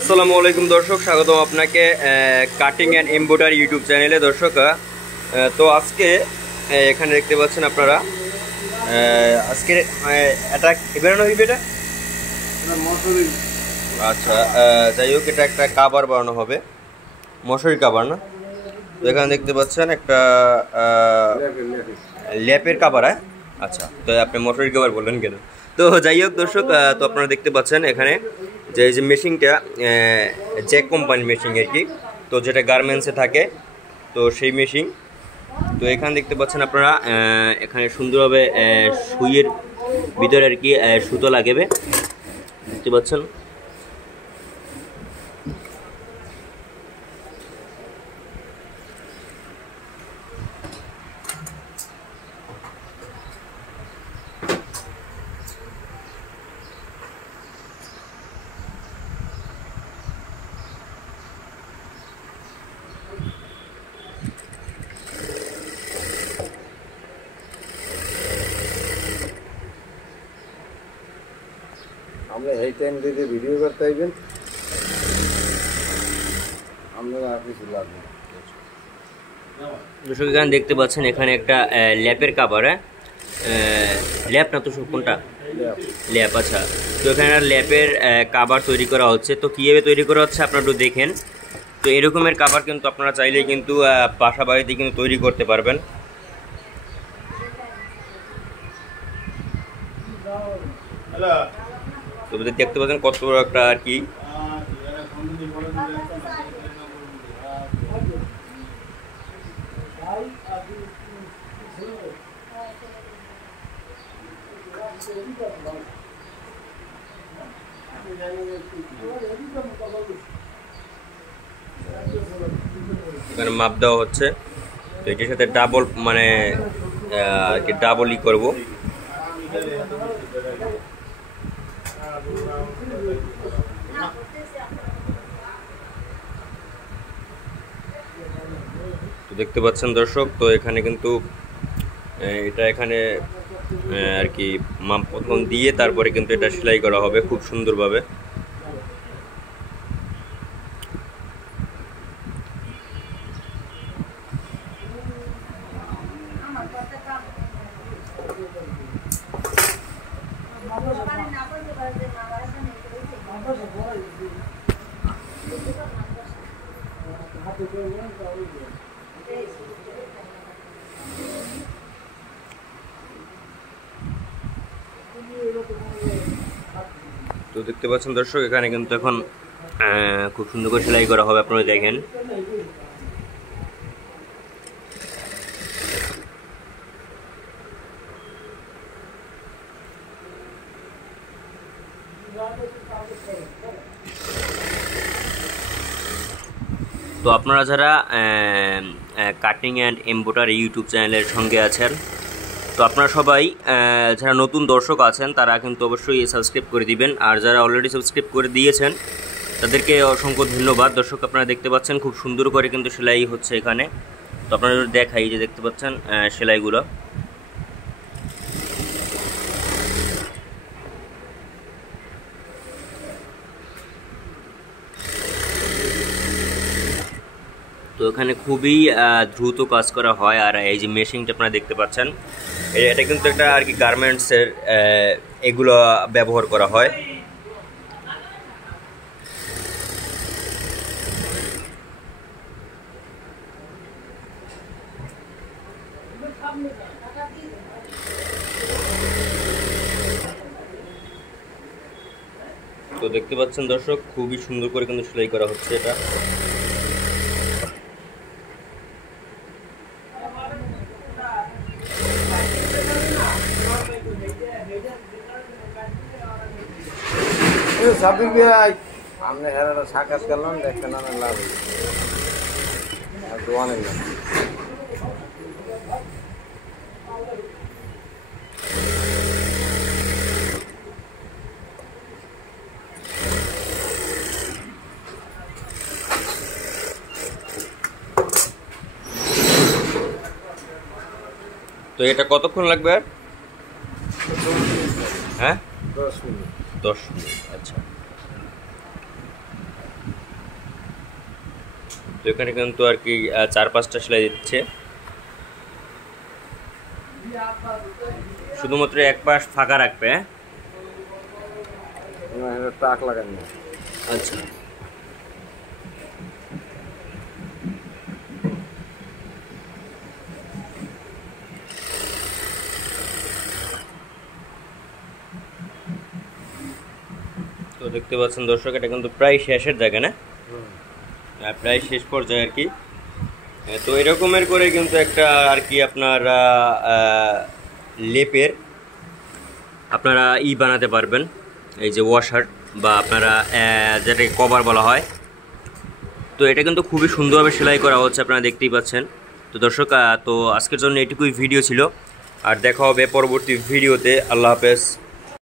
আসসালামু আলাইকুম দর্শক, স্বাগতম আপনাকে কাটিং অ্যান্ড এমব্রয়ডারি ইউটিউব চ্যানেলে। দর্শক, তো আজকে এখানে দেখতে পাচ্ছেন আপনারা আজকে এটা বেরোনো হইবে এটা। আচ্ছা, যাই হোক, এটা একটা কাভার বানানো হবে, মশারি কাভার না। তো এখানে দেখতে পাচ্ছেন একটা ল্যাপের কাভার। আচ্ছা, তো আপনি মশারি কাভার বললেন কেন? তো যাই হোক দর্শক, তো আপনারা দেখতে পাচ্ছেন এখানে যে এই যে মেশিনটা জ্যাক কোম্পানির মেশিন আর কি, তো যেটা গার্মেন্টসে থাকে, তো সেই মেশিন। তো এখানে দেখতে পাচ্ছেন আপনারা এখানে সুন্দরভাবে সুইয়ের ভিতরে আর কি সুতো লাগাবে, দেখতে পাচ্ছেন। আমরা এই টাইম দিতে ভিডিও করতে আইবেন, আমরা আর কিছু লাগবে। দর্শক, এখানে দেখতে পাচ্ছেন এখানে একটা ল্যাপের কাভার। ল্যাপ না তো কোনটা ল্যাপ। আচ্ছা, তো এখানে ল্যাপের কাভার তৈরি করা হচ্ছে। তো কীভাবে তৈরি করা হচ্ছে আপনারা একটু দেখেন। তো এরকমের কাভার কিন্তু আপনারা চাইলেই কিন্তু বাসা বাড়িতে কিন্তু তৈরি করতে পারবেন। তো দেখতে পাচ্ছেন কত বড় একটা আর কি। এখানে মাপ দেওয়া হচ্ছে, তো এটির সাথে ডাবল মানে আর কি ডাবলই করবো। তো দেখতে পাচ্ছেন দর্শক, তো এখানে কিন্তু এটা এখানে আর কি মাপ প্রথম দিয়ে তারপরে কিন্তু এটা সেলাই করা হবে খুব সুন্দরভাবে। তো দেখতে পাচ্ছেন দর্শক, এখানে কিন্তু এখন খুব সুন্দর করে সেলাই করা হবে, আপনারা দেখেন। তো আপনারা যারা কাটিং অ্যান্ড এমব্রয়ডারি ইউটিউব চ্যানেলের সঙ্গে আছেন, তো আপনারা সবাই যারা নতুন দর্শক আছেন তারা কিন্তু অবশ্যই সাবস্ক্রাইব করে দিবেন। আর যারা অলরেডি সাবস্ক্রাইব করে দিয়েছেন তাদেরকে অসংখ্য ধন্যবাদ। দর্শক, আপনারা দেখতে পাচ্ছেন খুব সুন্দর করে কিন্তু সেলাই হচ্ছে এখানে। তো আপনারা দেখাই যে দেখতে পাচ্ছেন সেলাইগুলো। তো এখানে খুবই দ্রুত কাজ করা হয়। আর এই যে মেশিনটা আপনারা দেখতে পাচ্ছেন, এটা কিন্তু একটা আর কি গার্মেন্টসের এগুলো ব্যবহার করা হয়। তো দেখতে পাচ্ছেন দর্শক, খুবই সুন্দর করে কিন্তু সেলাই করা হচ্ছে এটা। সাবির ভাই, আমরা হেরাটা সাকাশ করলাম, দেখেন আমার লাভ আর দোয়ানের না। তো এটা কতক্ষণ লাগবে? আর হ্যাঁ 10 মিনিট। 10 মিনিট। আচ্ছা, তো এখানে কিন্তু আর কি 4-5টা সেলাই দিচ্ছে, শুধুমাত্র এক পাশ ফাঁকা রাখবে। টাক লাগান না। আচ্ছা, তো দেখতে পাচ্ছেন দর্শক, এটা কিন্তু প্রায় শেষের জায়গা না, প্রায় শেষ পর্যায়ে আর কি। তো এরকমের করে কিন্তু একটা আর কি আপনার লেপের আপনারা বানাতে পারবেন, এই যে ওয়াশার বা আপনারা যেটাকে কভার বলা হয়। তো এটা কিন্তু খুবই সুন্দরভাবে সেলাই করা হচ্ছে, আপনারা দেখতেই পাচ্ছেন। তো দর্শক, তো আজকের জন্য এটুকুই ভিডিও ছিল, আর দেখা হবে পরবর্তী ভিডিওতে। আল্লাহ হাফেজ।